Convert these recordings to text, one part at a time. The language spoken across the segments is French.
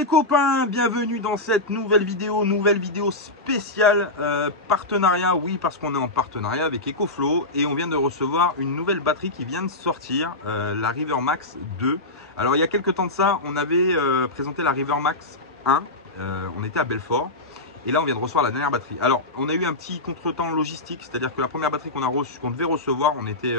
Les copains, bienvenue dans cette nouvelle vidéo spéciale partenariat, oui parce qu'on est en partenariat avec EcoFlow et on vient de recevoir une nouvelle batterie qui vient de sortir, la RiverMax 2. Alors il y a quelques temps de ça, on avait présenté la RiverMax 1, on était à Belfort. Et là, on vient de recevoir la dernière batterie. Alors, on a eu un petit contretemps logistique, c'est-à-dire que la première batterie qu'on devait recevoir, on était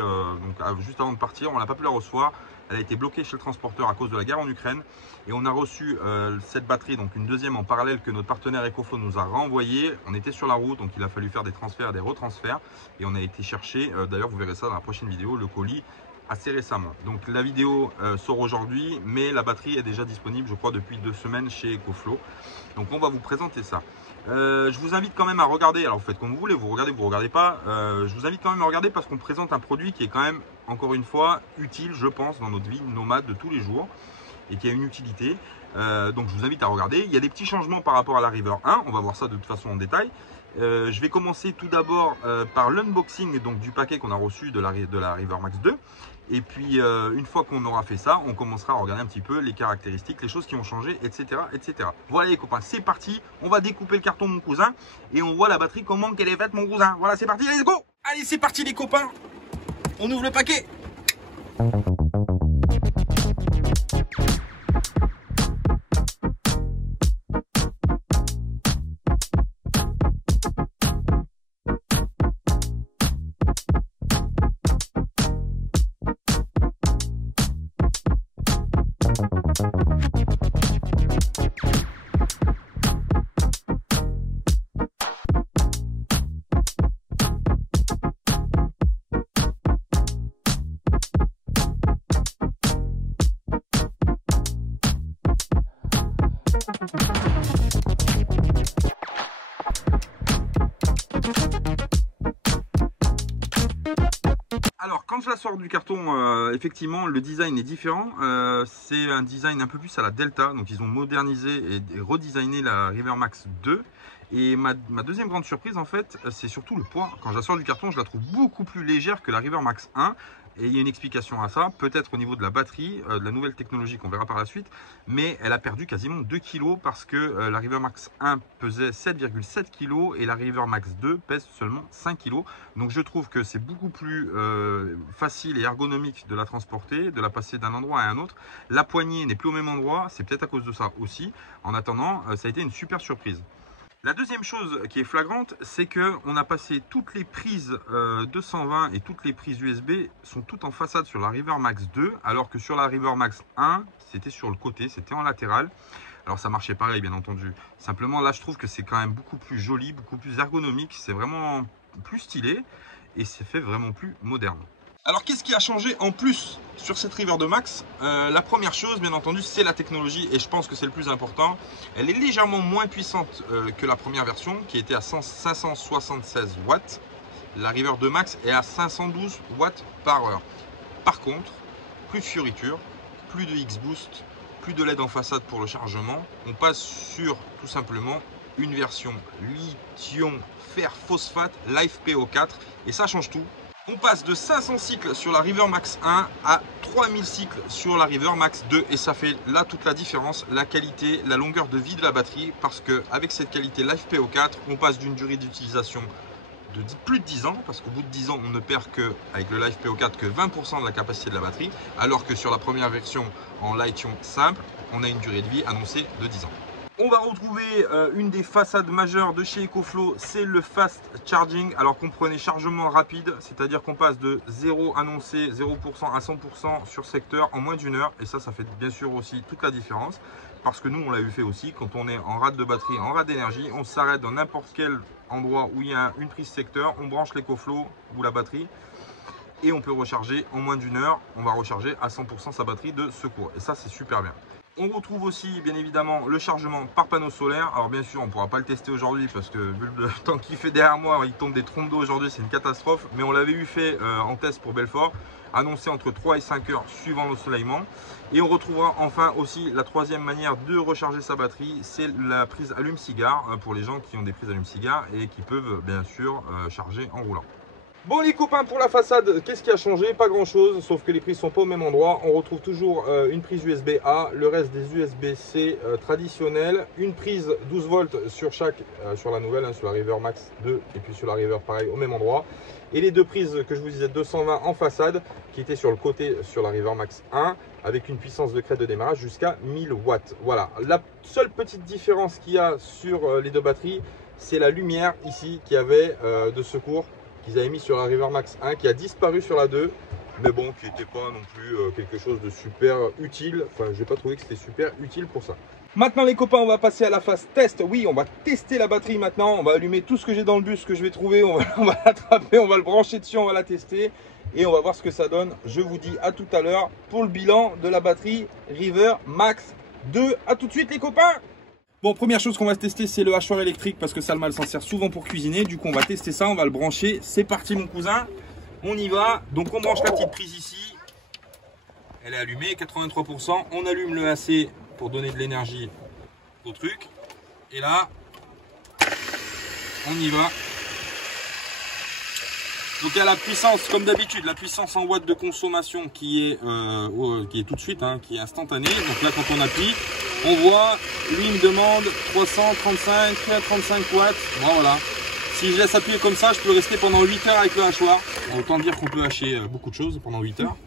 juste avant de partir, on n'a pas pu la recevoir. Elle a été bloquée chez le transporteur à cause de la guerre en Ukraine. Et on a reçu cette batterie, donc une deuxième en parallèle que notre partenaire EcoFlow nous a renvoyé. On était sur la route, donc il a fallu faire des transferts, des retransferts. Et on a été chercher, d'ailleurs vous verrez ça dans la prochaine vidéo, le colis assez récemment. Donc la vidéo sort aujourd'hui, mais la batterie est déjà disponible, je crois, depuis 2 semaines chez EcoFlow. Donc on va vous présenter ça. Je vous invite quand même à regarder, alors vous faites comme vous voulez, vous regardez pas, je vous invite quand même à regarder parce qu'on présente un produit qui est quand même, encore une fois, utile, je pense, dans notre vie nomade de tous les jours et qui a une utilité. Donc je vous invite à regarder. Il y a des petits changements par rapport à la River 1, on va voir ça de toute façon en détail. Je vais commencer tout d'abord par l'unboxing du paquet qu'on a reçu de la RiverMax 2. Et puis une fois qu'on aura fait ça, on commencera à regarder un petit peu les caractéristiques, les choses qui ont changé, etc. etc. Voilà les copains, c'est parti. On va découper le carton mon cousin et on voit la batterie, comment qu'elle est faite mon cousin. Voilà, c'est parti, let's go. Allez, c'est parti les copains. On ouvre le paquet. Alors quand je la sors du carton, effectivement le design est différent, c'est un design un peu plus à la Delta, donc ils ont modernisé et redesigné la RiverMax 2. Et ma deuxième grande surprise en fait, c'est surtout le poids. Quand je la sors du carton, je la trouve beaucoup plus légère que la RiverMax 1. Et il y a une explication à ça, peut-être au niveau de la batterie, de la nouvelle technologie qu'on verra par la suite, mais elle a perdu quasiment 2 kg parce que la RiverMax 1 pesait 7,7 kg et la RiverMax 2 pèse seulement 5 kg. Donc je trouve que c'est beaucoup plus facile et ergonomique de la transporter, de la passer d'un endroit à un autre. La poignée n'est plus au même endroit, c'est peut-être à cause de ça aussi. En attendant, ça a été une super surprise. La deuxième chose qui est flagrante, c'est qu'on a passé toutes les prises 220 et toutes les prises USB sont toutes en façade sur la RiverMax 2, alors que sur la RiverMax 1, c'était sur le côté, c'était en latéral. Alors ça marchait pareil bien entendu. Simplement là je trouve que c'est quand même beaucoup plus joli, beaucoup plus ergonomique, c'est vraiment plus stylé et c'est fait vraiment plus moderne. Alors qu'est-ce qui a changé en plus sur cette RiverMax? La première chose bien entendu c'est la technologie et je pense que c'est le plus important. Elle est légèrement moins puissante que la première version qui était à 576 watts. La RiverMax est à 512 watts par heure. Par contre, plus de fioritures, plus de X-Boost, plus de LED en façade pour le chargement. On passe sur tout simplement une version lithium fer phosphate LiFePO4 et ça change tout. On passe de 500 cycles sur la RiverMax 1 à 3000 cycles sur la RiverMax 2 et ça fait là toute la différence, la qualité, la longueur de vie de la batterie parce qu'avec cette qualité LiFePO4, on passe d'une durée d'utilisation de plus de 10 ans parce qu'au bout de 10 ans, on ne perd que avec le LiFePO4 que 20% de la capacité de la batterie alors que sur la première version en lithium simple, on a une durée de vie annoncée de 10 ans. On va retrouver une des façades majeures de chez EcoFlow, c'est le fast charging. Alors comprenez chargement rapide, c'est-à-dire qu'on passe de 0 annoncé 0% à 100% sur secteur en moins d'1 heure. Et ça fait bien sûr aussi toute la différence. Parce que nous, on l'a eu fait aussi, quand on est en rade de batterie, en rade d'énergie, on s'arrête dans n'importe quel endroit où il y a une prise secteur, on branche l'EcoFlow ou la batterie et on peut recharger en moins d'1 heure. On va recharger à 100% sa batterie de secours. Et ça, c'est super bien. On retrouve aussi bien évidemment le chargement par panneau solaire. Alors bien sûr on ne pourra pas le tester aujourd'hui parce que vu le temps qu'il fait derrière moi, il tombe des trompes d'eau aujourd'hui, c'est une catastrophe. Mais on l'avait eu fait en test pour Belfort, annoncé entre 3 et 5 heures suivant l'ensoleillement. Et on retrouvera enfin aussi la troisième manière de recharger sa batterie, c'est la prise allume-cigare pour les gens qui ont des prises allume-cigare et qui peuvent bien sûr charger en roulant. Bon les copains, pour la façade, qu'est-ce qui a changé? Pas grand chose, sauf que les prises sont pas au même endroit. On retrouve toujours une prise USB-A, le reste des USB-C traditionnels, une prise 12 volts sur chaque, sur la nouvelle, hein, sur la River Max 2 et puis sur la River pareil au même endroit. Et les deux prises que je vous disais 220 en façade, qui étaient sur le côté sur la River Max 1, avec une puissance de crête de démarrage jusqu'à 1000 watts. Voilà, la seule petite différence qu'il y a sur les deux batteries, c'est la lumière ici qui avait de secours qu'ils avaient mis sur la River Max 1 qui a disparu sur la 2, mais bon, qui n'était pas non plus quelque chose de super utile. Enfin, je n'ai pas trouvé que c'était super utile pour ça. Maintenant les copains, on va passer à la phase test. Oui, on va tester la batterie maintenant. On va allumer tout ce que j'ai dans le bus, que je vais trouver. On va l'attraper, on va le brancher dessus, on va la tester. Et on va voir ce que ça donne. Je vous dis à tout à l'heure pour le bilan de la batterie River Max 2. A tout de suite les copains. Bon, première chose qu'on va tester, c'est le hachoir électrique parce que Salma elle s'en sert souvent pour cuisiner. Du coup, on va tester ça, on va le brancher. C'est parti mon cousin, on y va. Donc on branche la petite prise ici. Elle est allumée, 83%. On allume le AC pour donner de l'énergie au truc. Et là, on y va. Donc il y a la puissance, comme d'habitude, la puissance en watts de consommation qui est tout de suite, hein, qui est instantanée. Donc là, quand on appuie, on voit, lui il me demande 335 watts. Bon, voilà. Si je laisse appuyer comme ça, je peux rester pendant 8 heures avec le hachoir. Autant dire qu'on peut hacher beaucoup de choses pendant 8 heures.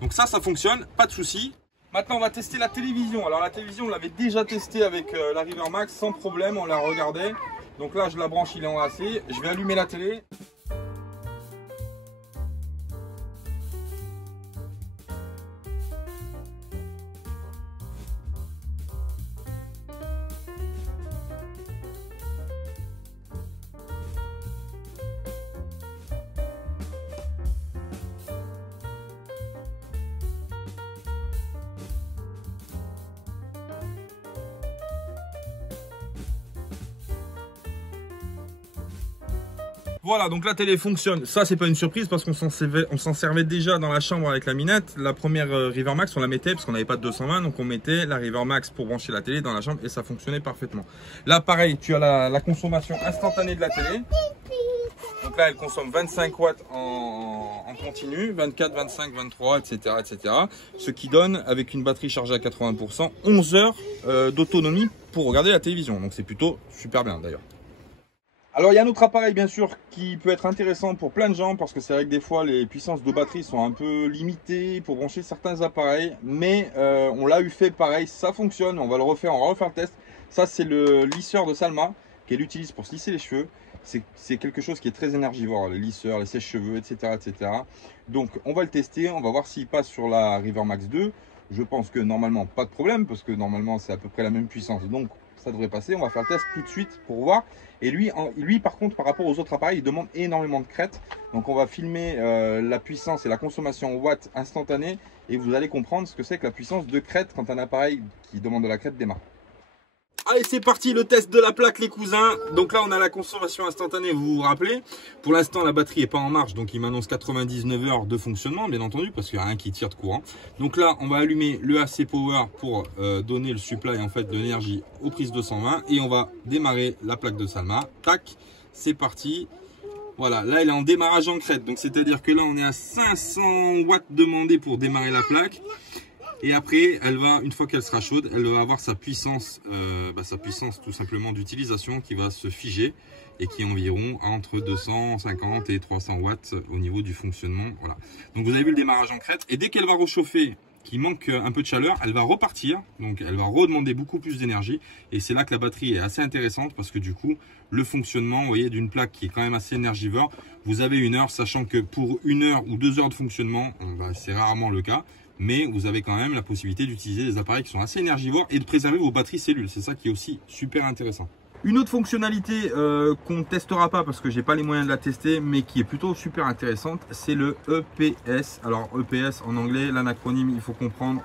Donc ça fonctionne, pas de souci. Maintenant, on va tester la télévision. Alors la télévision, on l'avait déjà testée avec la River Max sans problème, on la regardait. Donc là, je la branche, il est en AC. Je vais allumer la télé. Voilà, donc la télé fonctionne. Ça, c'est pas une surprise parce qu'on s'en servait déjà dans la chambre avec la minette. La première River Max, on la mettait parce qu'on n'avait pas de 220. Donc on mettait la River Max pour brancher la télé dans la chambre et ça fonctionnait parfaitement. Là, pareil, tu as la consommation instantanée de la télé. Donc là, elle consomme 25 watts en continu, 24, 25, 23, etc., etc. Ce qui donne, avec une batterie chargée à 80%, 11 heures d'autonomie pour regarder la télévision. Donc c'est plutôt super bien d'ailleurs. Alors il y a un autre appareil bien sûr qui peut être intéressant pour plein de gens parce que c'est vrai que des fois les puissances de batterie sont un peu limitées pour brancher certains appareils, mais on l'a eu fait pareil, ça fonctionne, on va le refaire, on va refaire le test. Ça c'est le lisseur de Salma qu'elle utilise pour se lisser les cheveux. C'est quelque chose qui est très énergivore, les lisseurs, les sèche-cheveux, etc., etc. Donc on va le tester, on va voir s'il passe sur la River Max 2. Je pense que normalement pas de problème parce que normalement c'est à peu près la même puissance, donc ça devrait passer. On va faire le test tout de suite pour voir. Et lui par contre, par rapport aux autres appareils, il demande énormément de crête. Donc on va filmer la puissance et la consommation en watts instantanée et vous allez comprendre ce que c'est que la puissance de crête quand un appareil qui demande de la crête démarre. Allez, c'est parti, le test de la plaque les cousins. Donc là on a la consommation instantanée, vous vous rappelez. Pour l'instant la batterie n'est pas en marche, donc il m'annonce 99 heures de fonctionnement bien entendu parce qu'il n'y a rien qui tire de courant. Donc là on va allumer le AC Power pour donner le supply en fait de l'énergie aux prises 220 et on va démarrer la plaque de Salma. Tac, c'est parti. Voilà, là elle est en démarrage en crête, donc c'est à dire que là on est à 500 watts demandés pour démarrer la plaque. Et après, elle va, une fois qu'elle sera chaude, elle va avoir sa puissance tout simplement d'utilisation qui va se figer et qui est environ entre 250 et 300 watts au niveau du fonctionnement. Voilà. Donc vous avez vu le démarrage en crête. Et dès qu'elle va réchauffer, qu'il manque un peu de chaleur, elle va repartir. Donc elle va redemander beaucoup plus d'énergie. Et c'est là que la batterie est assez intéressante parce que du coup, le fonctionnement, vous voyez, d'une plaque qui est quand même assez énergivore, vous avez une heure, sachant que pour 1 heure ou 2 heures de fonctionnement, c'est rarement le cas. Mais vous avez quand même la possibilité d'utiliser des appareils qui sont assez énergivores et de préserver vos batteries cellules. C'est ça qui est aussi super intéressant. Une autre fonctionnalité qu'on ne testera pas parce que j'ai pas les moyens de la tester, mais qui est plutôt super intéressante, c'est le EPS. Alors EPS en anglais, l'acronyme il faut comprendre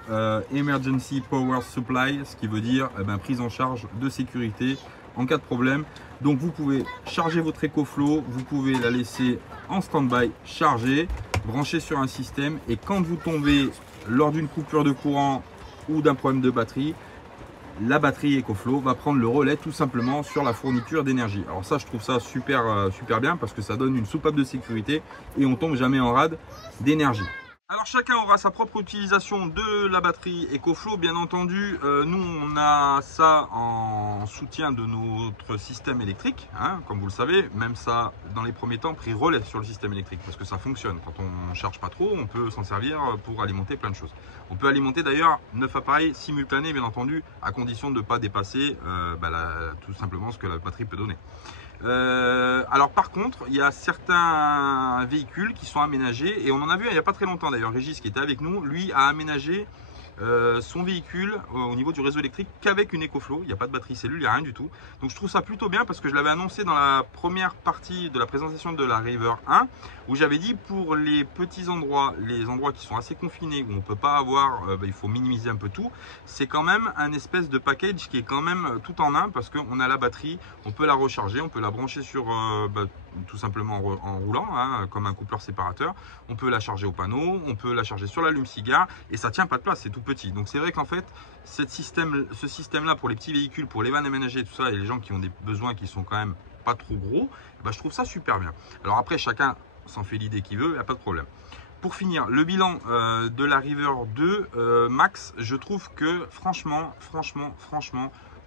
Emergency Power Supply, ce qui veut dire prise en charge de sécurité en cas de problème. Donc vous pouvez charger votre EcoFlow, vous pouvez la laisser en stand-by chargée, brancher sur un système et quand vous tombez lors d'une coupure de courant ou d'un problème de batterie, la batterie EcoFlow va prendre le relais tout simplement sur la fourniture d'énergie. Alors ça, je trouve ça super, super bien parce que ça donne une soupape de sécurité et on tombe jamais en rade d'énergie. Alors chacun aura sa propre utilisation de la batterie EcoFlow, bien entendu. Nous on a ça en soutien de notre système électrique, hein, comme vous le savez. Même ça, dans les premiers temps, pris relais sur le système électrique parce que ça fonctionne. Quand on ne charge pas trop, on peut s'en servir pour alimenter plein de choses. On peut alimenter d'ailleurs 9 appareils simultanés, bien entendu, à condition de ne pas dépasser tout simplement ce que la batterie peut donner. Alors par contre, il y a certains véhicules qui sont aménagés et on en a vu il n'y a pas très longtemps d'ailleurs. Régis qui était avec nous, lui a aménagé son véhicule au niveau du réseau électrique qu'avec une EcoFlow. Il n'y a pas de batterie cellule, il n'y a rien du tout. Donc je trouve ça plutôt bien parce que je l'avais annoncé dans la première partie de la présentation de la River 1 où j'avais dit pour les petits endroits, les endroits qui sont assez confinés où on ne peut pas avoir, il faut minimiser un peu tout. C'est quand même un espèce de package qui est quand même tout en un parce qu'on a la batterie, on peut la recharger, on peut la brancher sur tout simplement en roulant, hein, comme un coupleur séparateur. On peut la charger au panneau, on peut la charger sur l'allume-cigare et ça tient pas de place, c'est tout petit. Donc c'est vrai qu'en fait, ce système-là pour les petits véhicules, pour les vannes aménagées, tout ça, et les gens qui ont des besoins qui sont quand même pas trop gros, je trouve ça super bien. Alors après, chacun s'en fait l'idée qu'il veut, il n'y a pas de problème. Pour finir, le bilan de la River 2 Max, je trouve que franchement,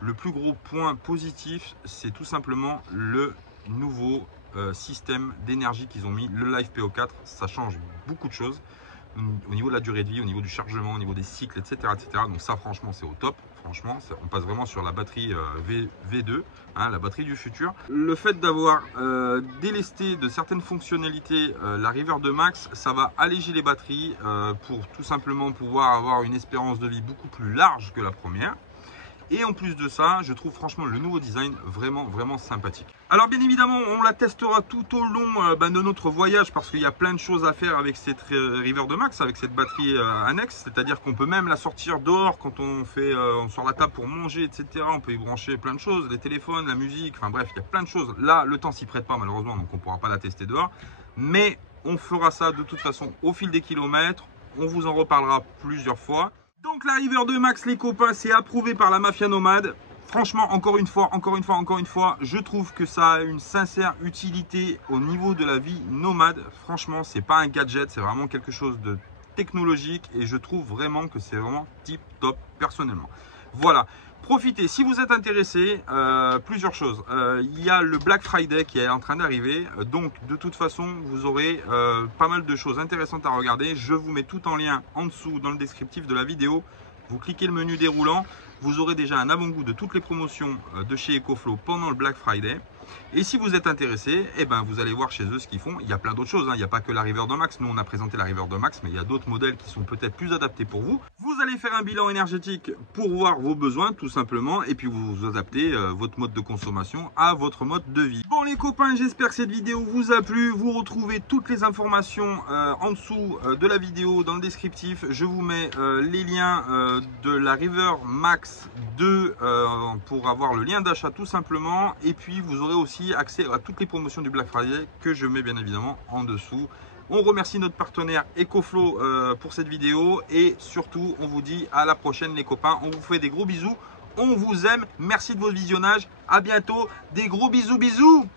le plus gros point positif, c'est tout simplement le nouveau système d'énergie qu'ils ont mis, le Live PO4. Ça change beaucoup de choses au niveau de la durée de vie, au niveau du chargement, au niveau des cycles, etc. Donc ça, franchement, c'est au top. Franchement, on passe vraiment sur la batterie V2, hein, la batterie du futur. Le fait d'avoir délesté de certaines fonctionnalités la River 2 Max, ça va alléger les batteries pour tout simplement pouvoir avoir une espérance de vie beaucoup plus large que la première. Et en plus de ça, je trouve franchement le nouveau design vraiment sympathique. Alors bien évidemment, on la testera tout au long de notre voyage parce qu'il y a plein de choses à faire avec cette River 2 Max, avec cette batterie annexe. C'est-à-dire qu'on peut même la sortir dehors quand on sort la table pour manger, etc. On peut y brancher plein de choses, les téléphones, la musique, enfin bref, il y a plein de choses. Là, le temps s'y prête pas malheureusement, donc on ne pourra pas la tester dehors. Mais on fera ça de toute façon au fil des kilomètres. On vous en reparlera plusieurs fois. Donc la River 2 Max, les copains, c'est approuvé par la Mafia Nomade. Franchement, encore une fois, je trouve que ça a une sincère utilité au niveau de la vie nomade. Franchement, c'est pas un gadget, c'est vraiment quelque chose de technologique et je trouve vraiment que c'est vraiment tip top personnellement. Voilà. Profitez, si vous êtes intéressé, plusieurs choses. Il y a le Black Friday qui est en train d'arriver. Donc, de toute façon, vous aurez pas mal de choses intéressantes à regarder. Je vous mets tout en lien en dessous dans le descriptif de la vidéo. Vous cliquez le menu déroulant. Vous aurez déjà un avant-goût de toutes les promotions de chez EcoFlow pendant le Black Friday. Et si vous êtes intéressé, vous allez voir chez eux ce qu'ils font. Il y a plein d'autres choses, hein. Il n'y a pas que la River 2 Max. Nous, on a présenté la River 2 Max, mais il y a d'autres modèles qui sont peut-être plus adaptés pour vous. Vous allez faire un bilan énergétique pour voir vos besoins, tout simplement. Et puis, vous adaptez votre mode de consommation à votre mode de vie. Bon, les copains, j'espère que cette vidéo vous a plu. Vous retrouvez toutes les informations en dessous de la vidéo, dans le descriptif. Je vous mets les liens de la River Max 2 pour avoir le lien d'achat, tout simplement. Et puis, vous aurez aussi accès à toutes les promotions du Black Friday que je mets bien évidemment en dessous. On remercie notre partenaire EcoFlow pour cette vidéo et surtout on vous dit à la prochaine les copains. On vous fait des gros bisous, on vous aime, merci de votre visionnage, à bientôt, des gros bisous.